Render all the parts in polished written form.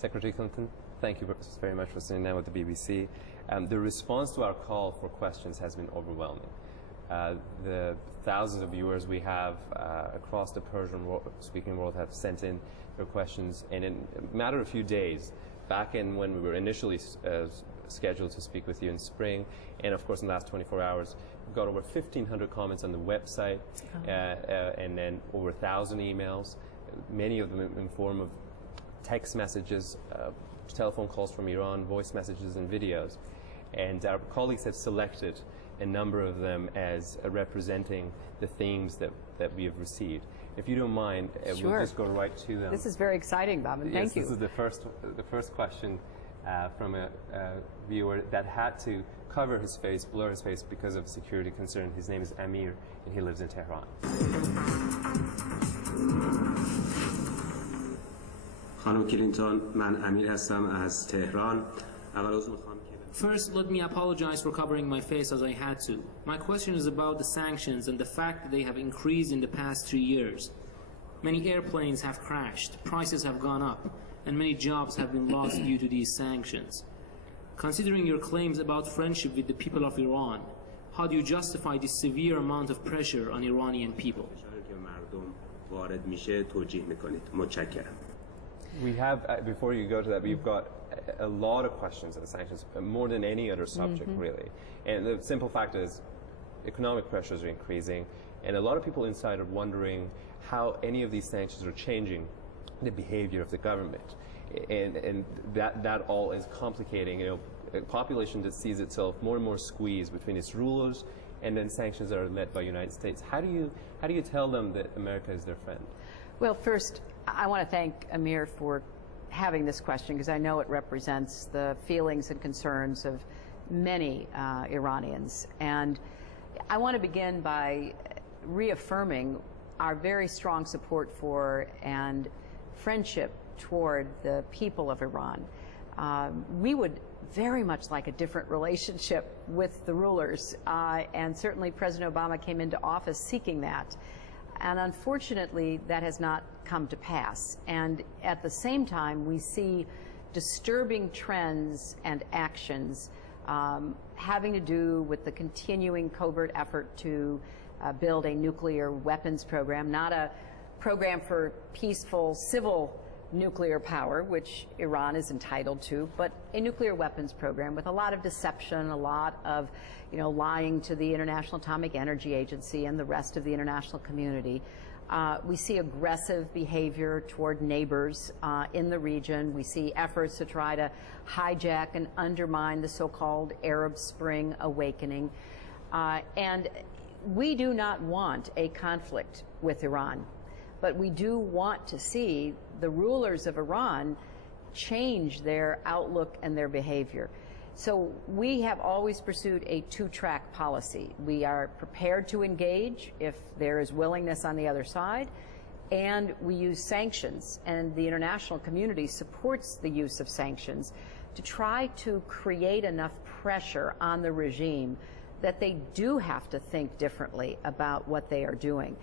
Secretary Clinton, thank you very much for sitting down with the BBC. The response to our call for questions has been overwhelming. The thousands of viewers we have across the Persian-speaking world have sent in their questions, and in a matter of a few days, back in when we were initially scheduled to speak with you in spring, and of course in the last 24 hours, we've got over 1,500 comments on the website, and then over 1,000 emails, many of them in form of text messages, telephone calls from Iran, voice messages and videos. And our colleagues have selected a number of them as representing the themes that we have received. If you don't mind, Sure. we'll just go right to them. This is very exciting, Bob, and thank you. This is the first question from a viewer that had to cover his face, blur his face because of security concern. His name is Amir, and he lives in Tehran. خانم کلینتون، من امیر هستم از تهران. First, let me apologize for covering my face as I had to. My question is about the sanctions and the fact that they have increased in the past 3 years. Many airplanes have crashed, prices have gone up, and many jobs have been lost due to these sanctions. Considering your claims about friendship with the people of Iran, how do you justify this severe amount of pressure on Iranian people? وارد میشه توجیه میکنید. متشکرم. We have, before you go to that, we've got a lot of questions on sanctions, more than any other subject, really. And the simple fact is, economic pressures are increasing, and a lot of people inside are wondering how any of these sanctions are changing the behavior of the government. And that all is complicating, a population that sees itself more and more squeezed between its rulers and then sanctions that are led by the United States. How do you tell them that America is their friend? Well, first, I want to thank Amir for having this question, because I know it represents the feelings and concerns of many Iranians. And I want to begin by reaffirming our very strong support for and friendship toward the people of Iran. We would very much like a different relationship with the rulers, and certainly President Obama came into office seeking that. And unfortunately, that has not come to pass. And at the same time, we see disturbing trends and actions having to do with the continuing covert effort to build a nuclear weapons program, not a program for peaceful civil nuclear power, which Iran is entitled to, but a nuclear weapons program with a lot of deception, a lot of lying to the International Atomic Energy Agency and the rest of the international community. We see aggressive behavior toward neighbors in the region. We see efforts to try to hijack and undermine the so-called Arab Spring awakening. And we do not want a conflict with Iran, but we do want to see the rulers of Iran change their outlook and their behavior. So we have always pursued a two-track policy. We are prepared to engage if there is willingness on the other side, and we use sanctions, and the international community supports the use of sanctions to try to create enough pressure on the regime that they do have to think differently about what they are doing.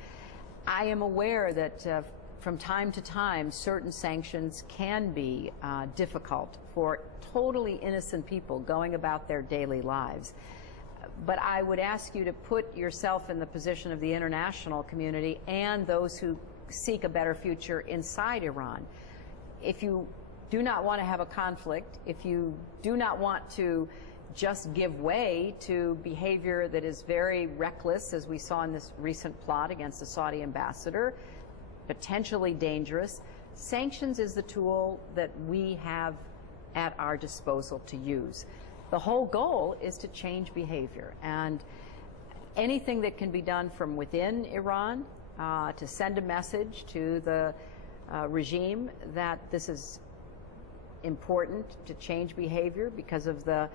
I am aware that from time to time, certain sanctions can be difficult for totally innocent people going about their daily lives. But I would ask you to put yourself in the position of the international community and those who seek a better future inside Iran. If you do not want to have a conflict, if you do not want to just give way to behavior that is very reckless, as we saw in this recent plot against the Saudi ambassador, potentially dangerous, sanctions is the tool that we have at our disposal to use. The whole goal is to change behavior, and anything that can be done from within Iran to send a message to the regime that this is important to change behavior because of the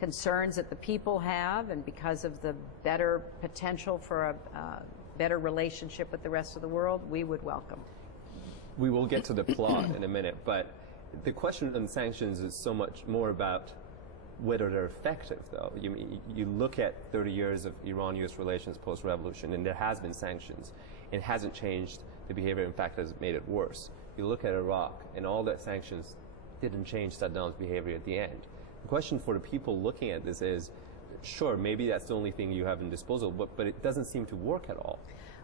concerns that the people have and because of the better potential for a better relationship with the rest of the world, we would welcome. We will get to the plot in a minute, but the question on sanctions is so much more about whether they're effective, though. You look at 30 years of Iran-U.S. relations post-revolution, and there has been sanctions. It hasn't changed the behavior. In fact, has made it worse. You look at Iraq, and all that sanctions didn't change Saddam's behavior at the end. The question for the people looking at this is, sure, maybe that's the only thing you have in disposal, but it doesn't seem to work at all.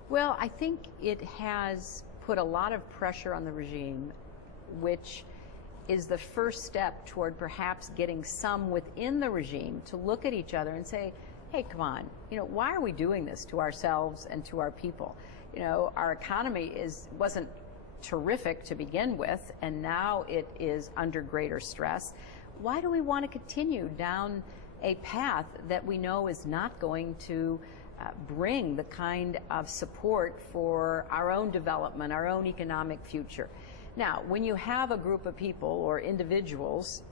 Well, I think it has put a lot of pressure on the regime, which is the first step toward perhaps getting some within the regime to look at each other and say, hey, come on, why are we doing this to ourselves and to our people? Our economy wasn't terrific to begin with, and now it is under greater stress. Why do we want to continue down a path that we know is not going to bring the kind of support for our own development, our own economic future? Now, when you have a group of people or individuals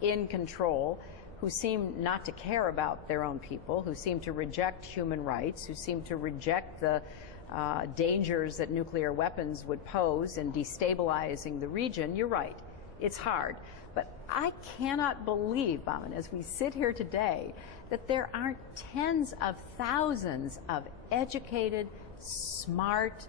in control who seem not to care about their own people, who seem to reject human rights, who seem to reject the dangers that nuclear weapons would pose in destabilizing the region, you're right, it's hard. But I cannot believe, Baman, as we sit here today, that there aren't tens of thousands of educated, smart,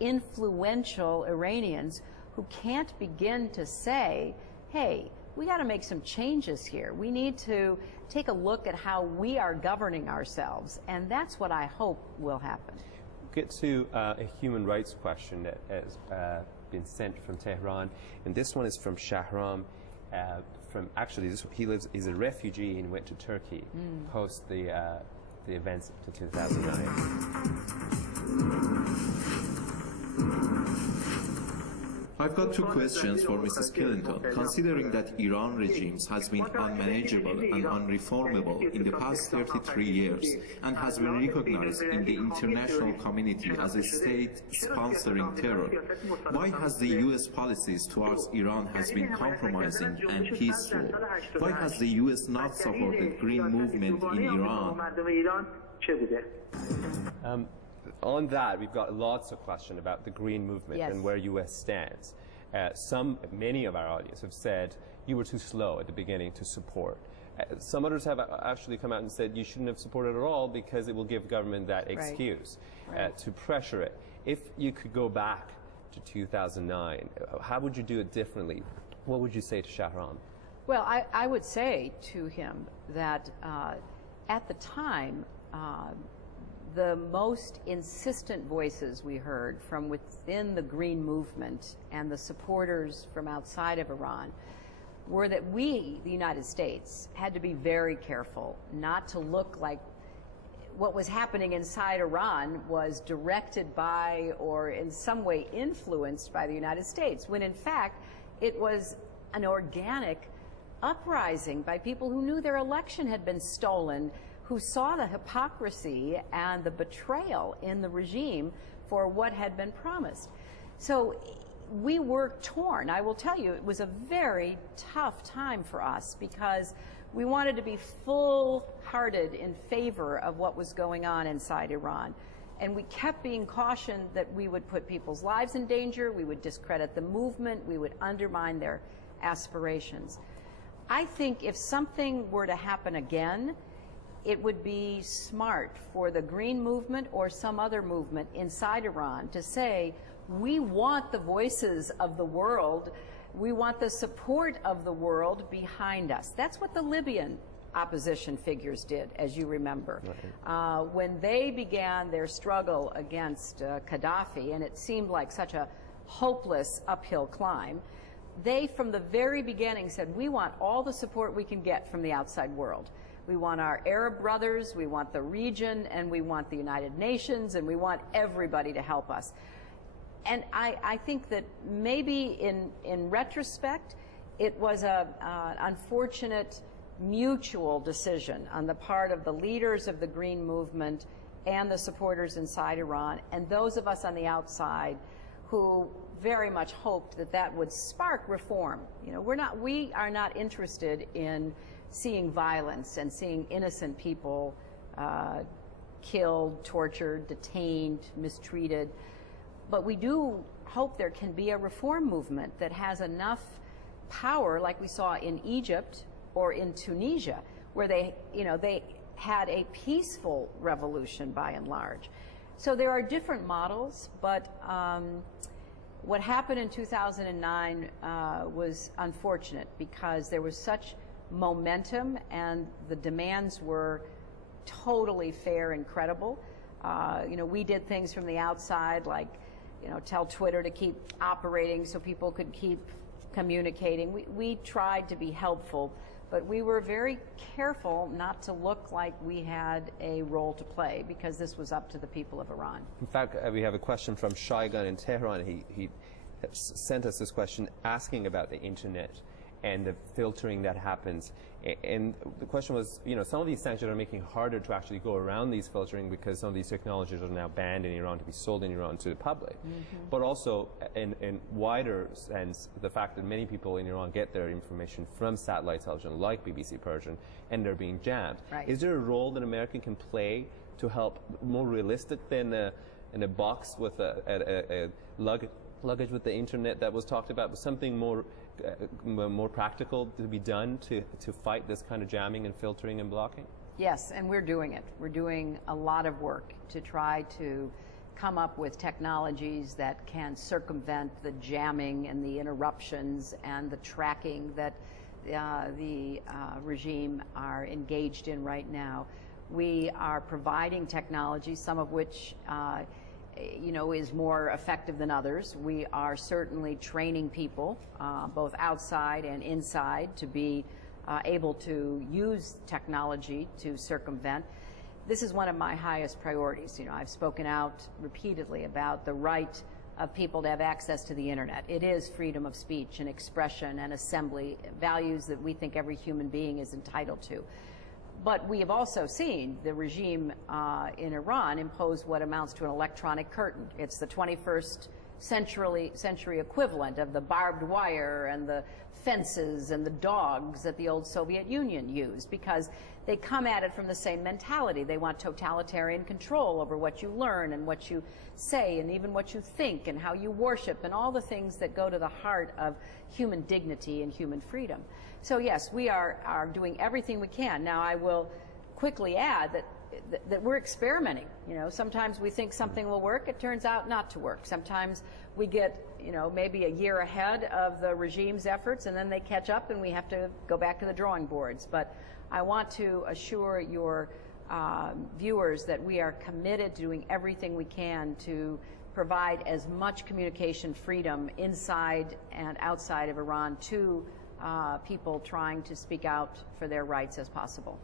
influential Iranians who can't begin to say, hey, we got to make some changes here. We need to take a look at how we are governing ourselves, and that's what I hope will happen. Get to a human rights question that has been sent from Tehran, and this one is from Shahram. He's a refugee and went to Turkey post the events of 2009. I've got two questions for Mrs. Klinton. Considering that Iran regime has been unmanageable and unreformable in the past 33 years and has been recognized in the international community as a state sponsoring terror, why has the U.S. policies towards Iran has been compromising and peaceful? Why has the U.S. not supported green movement in Iran? On that, we've got lots of questions about the green movement and where U.S. stands. Many of our audience have said you were too slow at the beginning to support. Some others have actually come out and said you shouldn't have supported at all because it will give government that excuse to pressure it. If you could go back to 2009, how would you do it differently? What would you say to Shahram? Well, I would say to him that at the time, the most insistent voices we heard from within the green movement and the supporters from outside of Iran were that we, the United States, had to be very careful not to look like what was happening inside Iran was directed by or in some way influenced by the United States, when in fact it was an organic uprising by people who knew their election had been stolen, who saw the hypocrisy and the betrayal in the regime for what had been promised. So we were torn. I will tell you, it was a very tough time for us because we wanted to be full-hearted in favor of what was going on inside Iran. And we kept being cautioned that we would put people's lives in danger, we would discredit the movement, we would undermine their aspirations. I think if something were to happen again, it would be smart for the Green Movement or some other movement inside Iran to say, we want the voices of the world, we want the support of the world behind us. That's what the Libyan opposition figures did, as you remember. When they began their struggle against Gaddafi, and it seemed like such a hopeless uphill climb, they from the very beginning said, we want all the support we can get from the outside world. We want our Arab brothers, we want the region, and we want the United Nations, and we want everybody to help us. And I think that maybe in retrospect, it was an unfortunate mutual decision on the part of the leaders of the Green Movement and the supporters inside Iran, and those of us on the outside who very much hoped that that would spark reform. You know, we are not interested in seeing violence and seeing innocent people killed, tortured, detained, mistreated. But we do hope there can be a reform movement that has enough power, like we saw in Egypt or in Tunisia, where they had a peaceful revolution by and large. So there are different models, but What happened in 2009 was unfortunate because there was such momentum and the demands were totally fair and credible. You know, we did things from the outside, like, you know, tell Twitter to keep operating so people could keep communicating. We tried to be helpful, but we were very careful not to look like we had a role to play because this was up to the people of Iran. In fact, we have a question from Shaigan in Tehran. He sent us this question asking about the internet and the filtering that happens. And the question was, you know, some of these sanctions are making it harder to actually go around these filtering because some of these technologies are now banned in Iran to be sold in Iran to the public. But also, in wider sense, the fact that many people in Iran get their information from satellite television like BBC Persian and they're being jammed. Right. Is there a role that America can play to help more realistic than in a box with a luggage with the internet that was talked about, but something more practical to be done to fight this kind of jamming and filtering and blocking? Yes, and we're doing it. We're doing a lot of work to try to come up with technologies that can circumvent the jamming and the interruptions and the tracking that the regime are engaged in right now. We are providing technology, some of which you know, is more effective than others. We are certainly training people, both outside and inside, to be able to use technology to circumvent. This is one of my highest priorities. You know, I've spoken out repeatedly about the right of people to have access to the internet. It is freedom of speech and expression and assembly, values that we think every human being is entitled to. But we have also seen the regime in Iran impose what amounts to an electronic curtain. It's the 21st century equivalent of the barbed wire and the fences and the dogs that the old Soviet Union used, because they come at it from the same mentality. They want totalitarian control over what you learn and what you say and even what you think and how you worship and all the things that go to the heart of human dignity and human freedom. So yes, we are doing everything we can. Now, I will quickly add that we're experimenting. You know, sometimes we think something will work, it turns out not to work. Sometimes we get, you know, maybe a year ahead of the regime's efforts and then they catch up and we have to go back to the drawing boards. But I want to assure your viewers that we are committed to doing everything we can to provide as much communication freedom inside and outside of Iran to people trying to speak out for their rights as possible.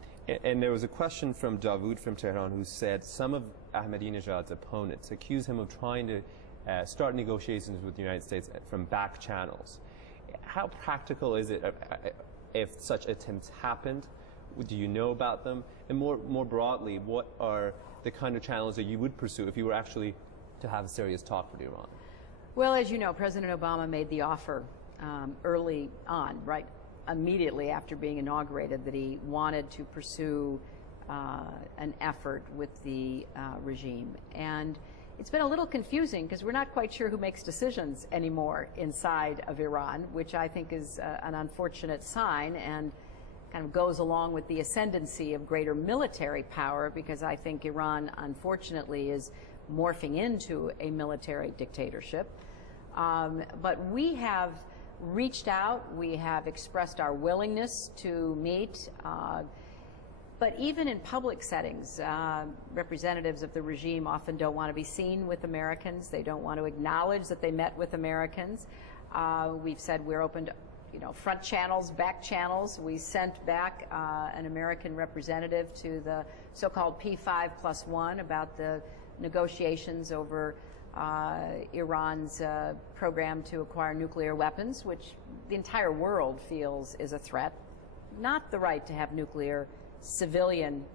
And there was a question from Dawood from Tehran who said some of Ahmadinejad's opponents accuse him of trying to start negotiations with the United States from back channels. How practical is it if such attempts happened? Do you know about them? And more broadly, what are the kind of channels that you would pursue if you were actually to have a serious talk with Iran? Well, as you know, President Obama made the offer early on, right immediately after being inaugurated, that he wanted to pursue an effort with the regime. And it's been a little confusing because we're not quite sure who makes decisions anymore inside of Iran, which I think is an unfortunate sign and kind of goes along with the ascendancy of greater military power, because I think Iran, unfortunately, is morphing into a military dictatorship. But we have reached out, we have expressed our willingness to meet, but even in public settings, representatives of the regime often don't want to be seen with Americans. They don't want to acknowledge that they met with Americans. We've said we're open to, you know, front channels, back channels. We sent back an American representative to the so-called P5+1 about the negotiations over Iran's program to acquire nuclear weapons, which the entire world feels is a threat. Not the right to have nuclear civilian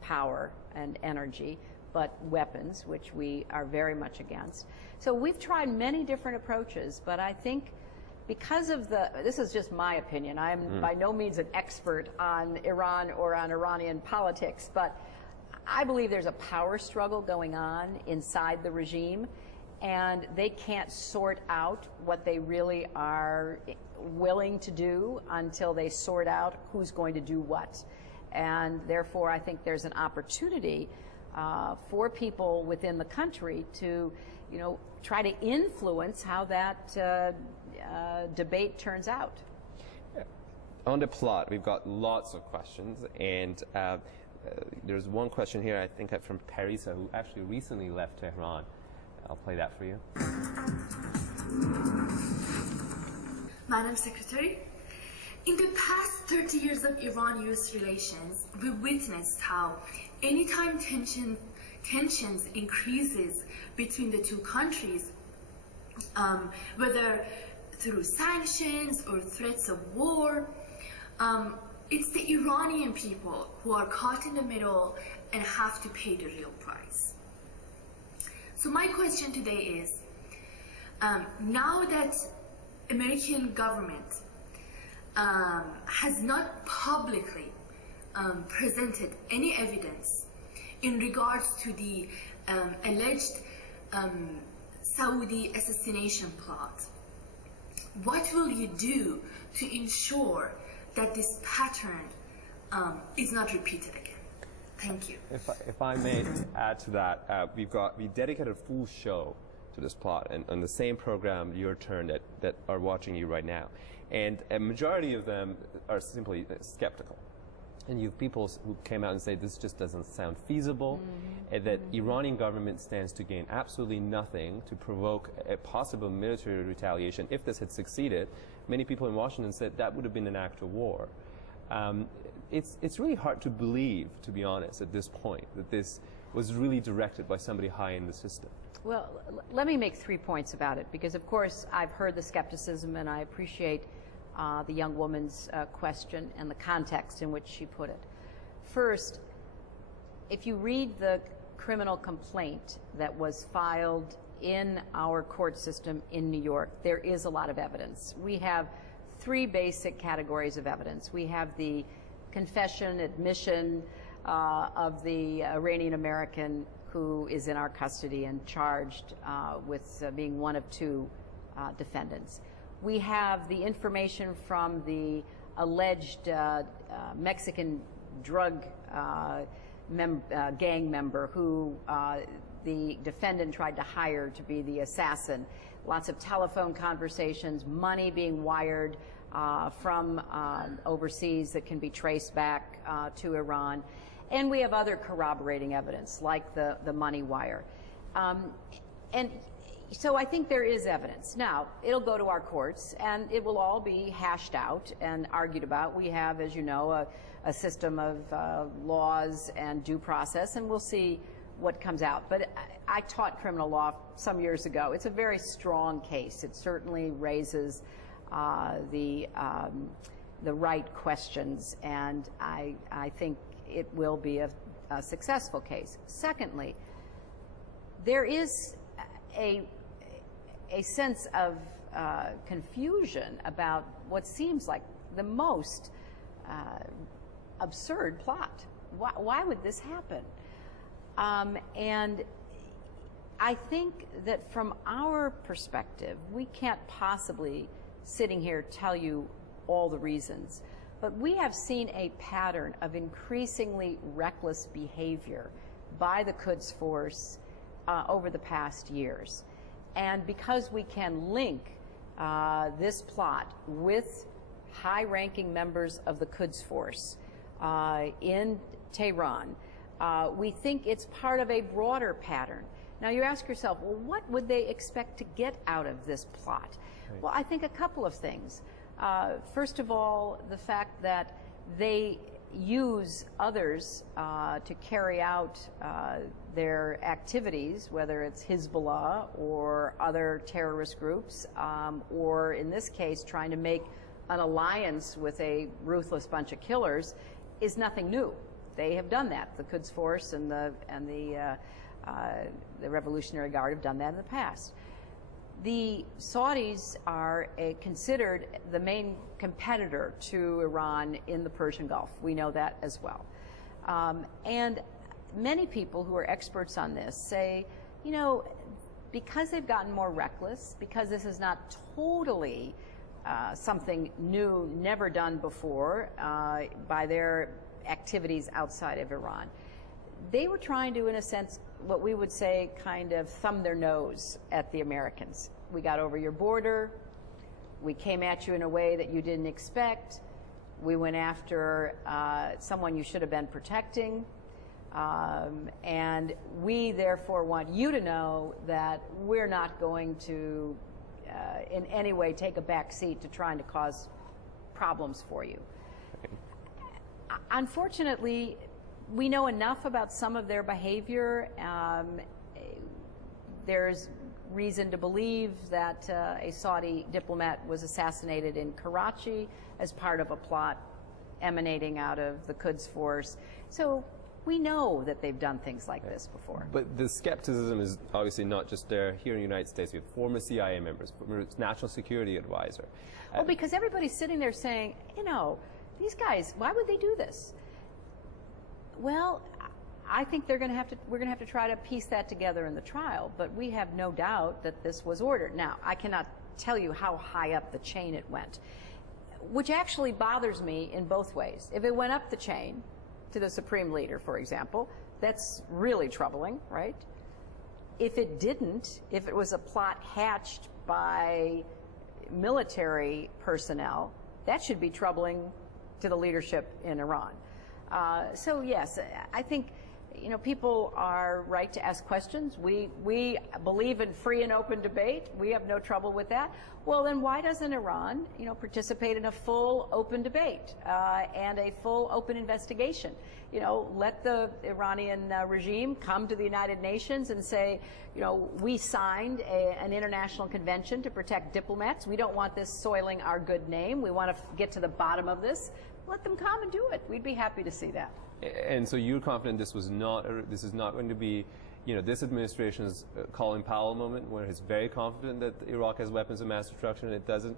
power and energy, but weapons, which we are very much against. So we've tried many different approaches, but I think because of this is just my opinion, I'm by no means an expert on Iran or on Iranian politics, but I believe there's a power struggle going on inside the regime, and they can't sort out what they really are willing to do until they sort out who's going to do what. And therefore, I think there's an opportunity for people within the country to you know, try to influence how that debate turns out? On the plot, we've got lots of questions, and there's one question here, I think, from Parisa, who actually recently left Tehran. I'll play that for you. Madam Secretary, in the past 30 years of Iran-US relations, we witnessed how anytime tensions increases between the two countries, whether through sanctions or threats of war, it's the Iranian people who are caught in the middle and have to pay the real price. So my question today is, now that American government has not publicly presented any evidence in regards to the alleged Saudi assassination plot, what will you do to ensure that this pattern is not repeated again? Thank you. If I may add to that, we dedicated a full show to this plot, and on the same program, Your Turn, that are watching you right now. And a majority of them are simply skeptical. And you have people who came out and say this just doesn't sound feasible, and that Iranian government stands to gain absolutely nothing to provoke a possible military retaliation. If this had succeeded, many people in Washington said that would have been an act of war. It's really hard to believe, to be honest, at this point, that this was really directed by somebody high in the system. Well, let me make 3 points about it, because of course I've heard the skepticism, and I appreciate the young woman's question and the context in which she put it. First, if you read the criminal complaint that was filed in our court system in New York, there is a lot of evidence. We have 3 basic categories of evidence. We have the confession, admission of the Iranian American who is in our custody and charged with being one of 2 defendants. We have the information from the alleged Mexican drug gang member who the defendant tried to hire to be the assassin. Lots of telephone conversations, money being wired from overseas that can be traced back to Iran. And we have other corroborating evidence, like the money wire. And so I think there is evidence. Now, it'll go to our courts, and it will all be hashed out and argued about. We have, as you know, a system of laws and due process, and we'll see what comes out. But I taught criminal law some years ago. It's a very strong case. It certainly raises the right questions, and I think it will be a successful case. Secondly, there is a sense of confusion about what seems like the most absurd plot. Why would this happen? And I think that from our perspective, we can't possibly, sitting here, tell you all the reasons. But we have seen a pattern of increasingly reckless behavior by the Quds Force over the past years. And because we can link this plot with high-ranking members of the Quds Force in Tehran, we think it's part of a broader pattern. Now you ask yourself, well, what would they expect to get out of this plot? Right. Well, I think a couple of things. First of all, the fact that they use others to carry out their activities, whether it's Hezbollah or other terrorist groups, or in this case, trying to make an alliance with a ruthless bunch of killers, is nothing new. They have done that. The Quds Force and the Revolutionary Guard have done that in the past. The Saudis are considered the main competitor to Iran in the Persian Gulf. We know that as well. And many people who are experts on this say, you know, because they've gotten more reckless, because this is not totally something new, never done before by their activities outside of Iran, they were trying to, in a sense, what we would say, kind of thumb their nose at the Americans. We got over your border. We came at you in a way that you didn't expect. We went after someone you should have been protecting. And we, therefore, want you to know that we're not going to, in any way, take a back seat to trying to cause problems for you. Unfortunately, we know enough about some of their behavior. There's reason to believe that a Saudi diplomat was assassinated in Karachi as part of a plot emanating out of the Quds Force. So we know that they've done things like this before. But the skepticism is obviously not just there. Here in the United States, we have former CIA members, former national security advisor. Well, because everybody's sitting there saying, you know, these guys, why would they do this? Well, I think we're going to have to try to piece that together in the trial, but we have no doubt that this was ordered. Now, I cannot tell you how high up the chain it went, which actually bothers me in both ways. If it went up the chain to the supreme leader, for example, that's really troubling, right? If it didn't, if it was a plot hatched by military personnel, that should be troubling to the leadership in Iran. So yes, I think, you know, people are right to ask questions. We believe in free and open debate. We have no trouble with that. Well, then why doesn't Iran, you know, participate in a full open debate and a full open investigation? You know, let the Iranian regime come to the United Nations and say, you know, we signed an international convention to protect diplomats. We don't want this soiling our good name. We want to get to the bottom of this. Let them come and do it. We'd be happy to see that. And so you're confident this is not going to be, you know, this administration's Colin Powell moment, where he's very confident that Iraq has weapons of mass destruction and it doesn't.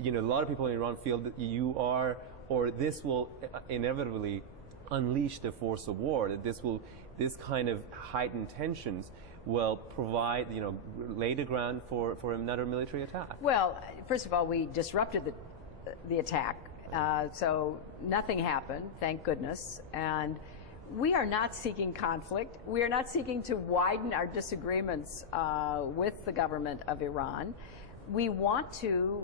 You know, a lot of people in Iran feel that you are, or this will inevitably unleash the force of war, that this kind of heightened tensions will provide, you know, lay the ground for another military attack. Well, first of all, we disrupted the attack. So nothing happened, thank goodness. And we are not seeking conflict. We are not seeking to widen our disagreements with the government of Iran. We want to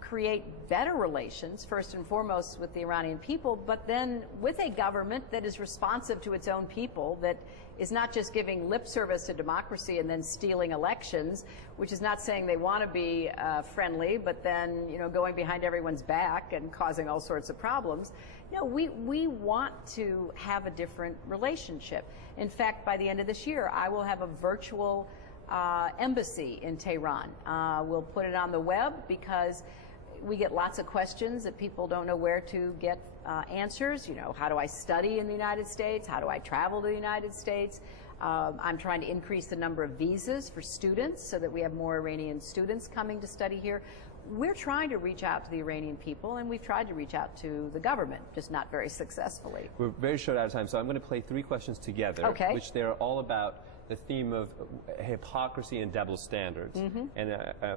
create better relations, first and foremost with the Iranian people, but then with a government that is responsive to its own people, that is not just giving lip service to democracy and then stealing elections, which is not saying they want to be friendly, but then, you know, going behind everyone's back and causing all sorts of problems. No, we want to have a different relationship. In fact, by the end of this year, I will have a virtual embassy in Tehran. We'll put it on the web because we get lots of questions that people don't know where to get answers. You know, how do I study in the United States? How do I travel to the United States? I'm trying to increase the number of visas for students so that we have more Iranian students coming to study here. We're trying to reach out to the Iranian people, and we've tried to reach out to the government, just not very successful. We're very short out of time, so I'm going to play 3 questions together, okay, which they're all about the theme of hypocrisy and double standards. Mm-hmm. And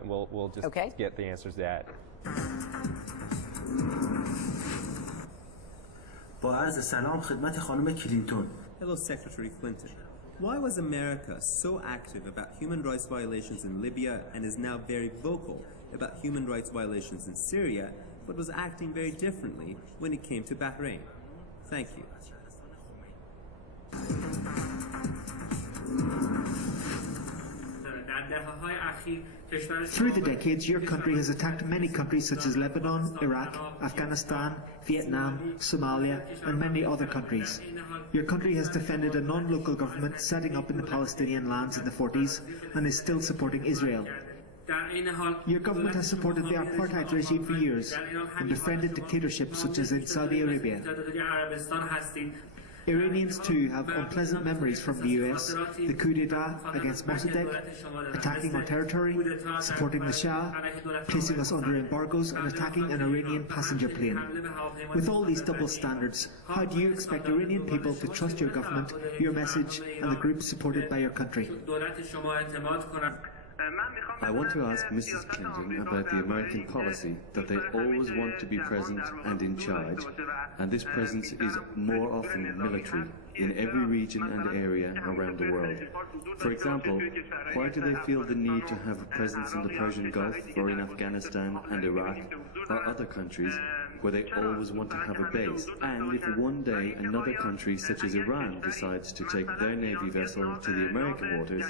we'll just get the answers to that. با عرض سلام خدمت خانم کلینتون. Hello, Secretary Clinton. Why was America so active about human rights violations in Libya and is now very vocal about human rights violations in Syria, but was acting very differently when it came to Bahrain? Thank you. Through the decades, your country has attacked many countries such as Lebanon, Iraq, Afghanistan, Vietnam, Somalia, and many other countries. Your country has defended a non-local government setting up in the Palestinian lands in the 40s and is still supporting Israel. Your government has supported the apartheid regime for years and befriended dictatorships such as in Saudi Arabia. Iranians too have unpleasant memories from the US, the coup d'etat against Mossadegh, attacking our territory, supporting the Shah, placing us under embargoes and attacking an Iranian passenger plane. With all these double standards, how do you expect Iranian people to trust your government, your message and the groups supported by your country? I want to ask Mrs. Clinton about the American policy that they always want to be present and in charge, and this presence is more often military in every region and area around the world. For example, why do they feel the need to have a presence in the Persian Gulf or in Afghanistan and Iraq or other countries where they always want to have a base? And if one day another country such as Iran decides to take their Navy vessel to the American waters,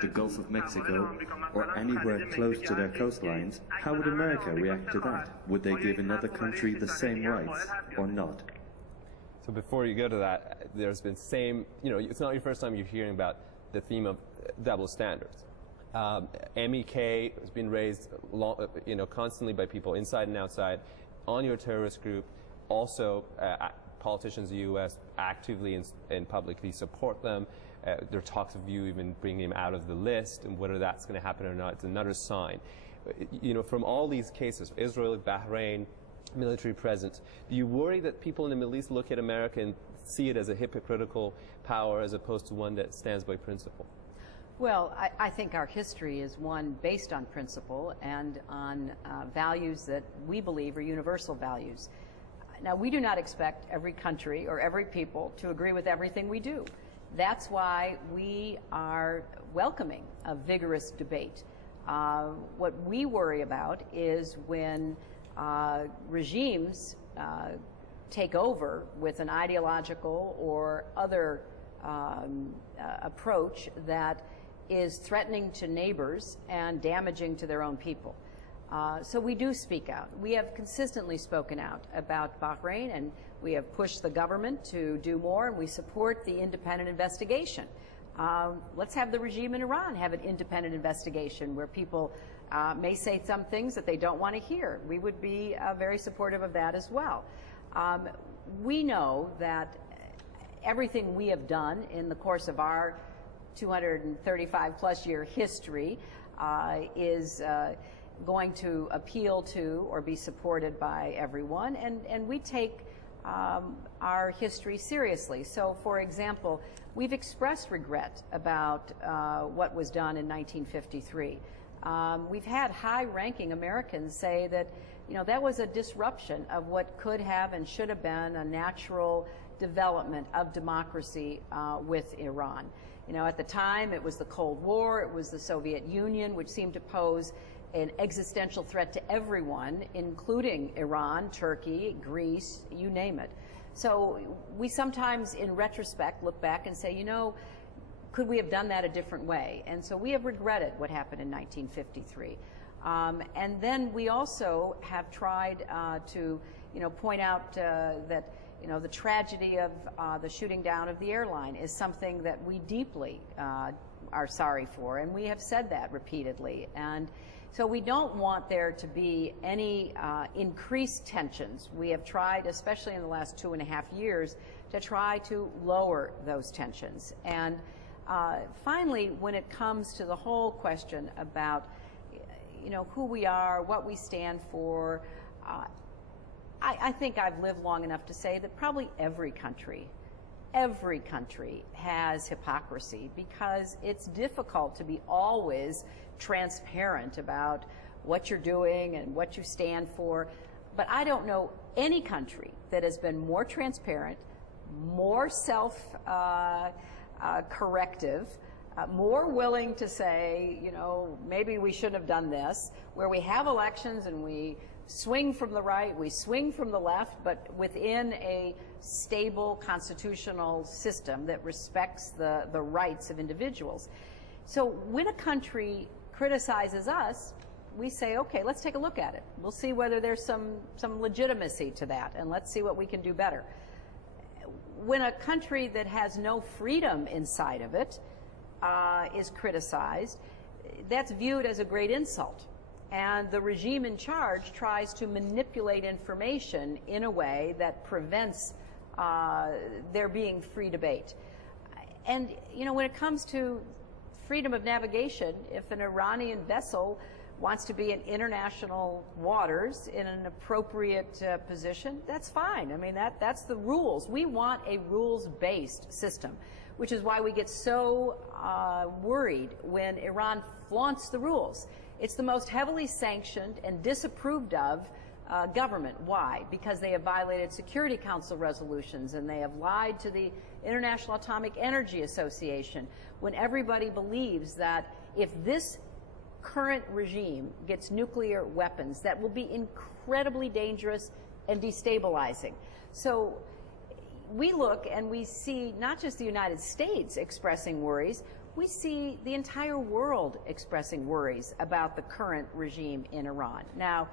the Gulf of Mexico, or anywhere close to their coastlines, how would America react to that? Would they give another country the same rights or not? So before you go to that, there's been it's not your first time you're hearing about the theme of double standards. MEK has been raised constantly by people inside and outside on your terrorist group. Also, politicians in the U.S. actively and publicly support them. There are talks of you even bringing him out of the list, and whether that's going to happen or not, it's another sign. From all these cases, Israel, Bahrain, military presence, do you worry that people in the Middle East look at America and see it as a hypocritical power as opposed to one that stands by principle? Well, I think our history is one based on principle and on values that we believe are universal values. Now, we do not expect every country or every people to agree with everything we do. That's why we are welcoming a vigorous debate. What we worry about is when regimes take over with an ideological or other approach that is threatening to neighbors and damaging to their own people. So we do speak out. We have consistently spoken out about Bahrain, and we have pushed the government to do more, and we support the independent investigation. Let's have the regime in Iran have an independent investigation where people may say some things that they don't want to hear. We would be very supportive of that as well. We know that everything we have done in the course of our 235-plus year history is going to appeal to or be supported by everyone, and we take our history seriously. So, for example, we've expressed regret about what was done in 1953. We've had high-ranking Americans say that, that was a disruption of what could have and should have been a natural development of democracy with Iran. At the time, it was the Cold War, it was the Soviet Union, which seemed to pose an existential threat to everyone, including Iran, Turkey, Greece, you name it. So we sometimes, in retrospect, look back and say, could we have done that a different way? And so we have regretted what happened in 1953. And then we also have tried to, point out that the tragedy of the shooting down of the airline is something that we deeply are sorry for, and we have said that repeatedly. And so we don't want there to be any increased tensions. We have tried, especially in the last 2.5 years, to try to lower those tensions. And finally, when it comes to the whole question about, who we are, what we stand for, I think I've lived long enough to say that probably every country has hypocrisy, because it's difficult to be always transparent about what you're doing and what you stand for. But I don't know any country that has been more transparent, more self-corrective, more willing to say, maybe we shouldn't have done this, where we have elections and we swing from the right, we swing from the left, but within a stable constitutional system that respects the rights of individuals. So when a country criticizes us, we say, okay, let's take a look at it. We'll see whether there's some legitimacy to that, and let's see what we can do better. When a country that has no freedom inside of it is criticized, that's viewed as a great insult. And the regime in charge tries to manipulate information in a way that prevents there being free debate. And, when it comes to freedom of navigation, if an Iranian vessel wants to be in international waters in an appropriate position, that's fine. I mean, that's the rules. We want a rules-based system, which is why we get so worried when Iran flaunts the rules. It's the most heavily sanctioned and disapproved of government. Why? Because they have violated Security Council resolutions and they have lied to the International Atomic Energy Association, when everybody believes that if this current regime gets nuclear weapons, that will be incredibly dangerous and destabilizing. So we look and we see not just the United States expressing worries, we see the entire world expressing worries about the current regime in Iran. Now,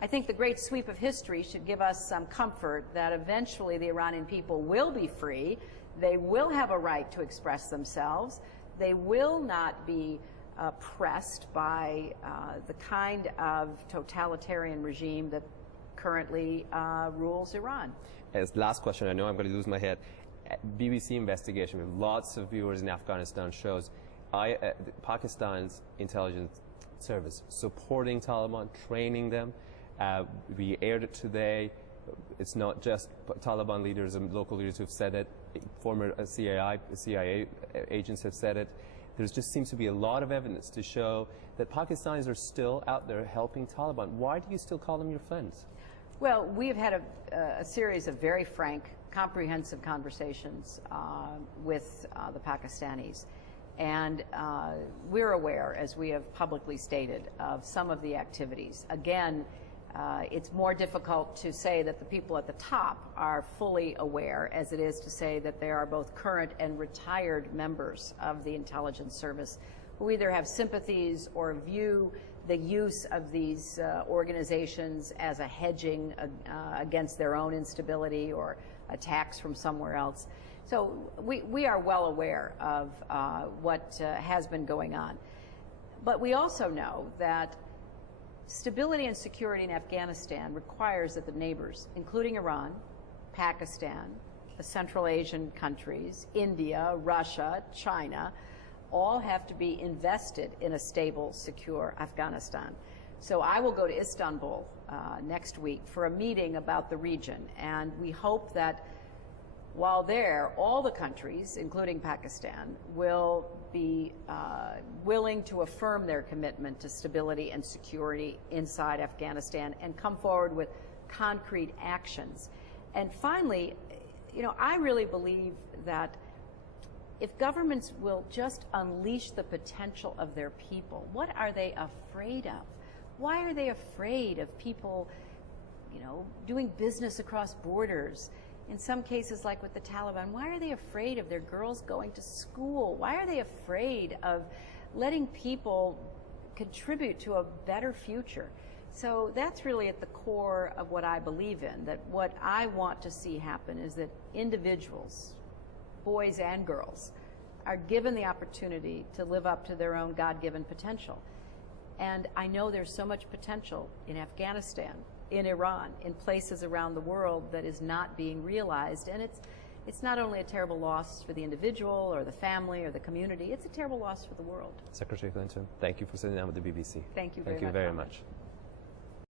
I think the great sweep of history should give us some comfort that eventually the Iranian people will be free, they will have a right to express themselves, they will not be pressed by the kind of totalitarian regime that currently rules Iran. As last question, I know I'm going to lose my head. BBC investigation with lots of viewers in Afghanistan shows Pakistan's intelligence service supporting Taliban, training them. We aired it today. It's not just Taliban leaders and local leaders who've said it. Former CIA agents have said it. There just seems to be a lot of evidence to show that Pakistanis are still out there helping Taliban. Why do you still call them your friends? Well, we've had a series of very frank, comprehensive conversations with the Pakistanis. And we're aware, as we have publicly stated, of some of the activities. Again, it's more difficult to say that the people at the top are fully aware, as it is to say that there are both current and retired members of the intelligence service who either have sympathies or view the use of these organizations as a hedging against their own instability or attacks from somewhere else. So we are well aware of what has been going on. But we also know that stability and security in Afghanistan requires that the neighbors, including Iran, Pakistan, the Central Asian countries, India, Russia, China, all have to be invested in a stable, secure Afghanistan. So I will go to Istanbul next week for a meeting about the region, and we hope that while there, all the countries, including Pakistan, will be willing to affirm their commitment to stability and security inside Afghanistan and come forward with concrete actions. And finally, you know, I really believe that if governments will just unleash the potential of their people, what are they afraid of? Why are they afraid of people, you know, doing business across borders? In some cases, like with the Taliban, why are they afraid of their girls going to school? Why are they afraid of letting people contribute to a better future? So that's really at the core of what I believe in, that what I want to see happen is that individuals, boys and girls, are given the opportunity to live up to their own God-given potential. And I know there's so much potential in Afghanistan, in Iran, in places around the world that is not being realized. And it's not only a terrible loss for the individual or the family or the community, it's a terrible loss for the world. Secretary Clinton, thank you for sitting down with the BBC. Thank you very much. Thank you very much.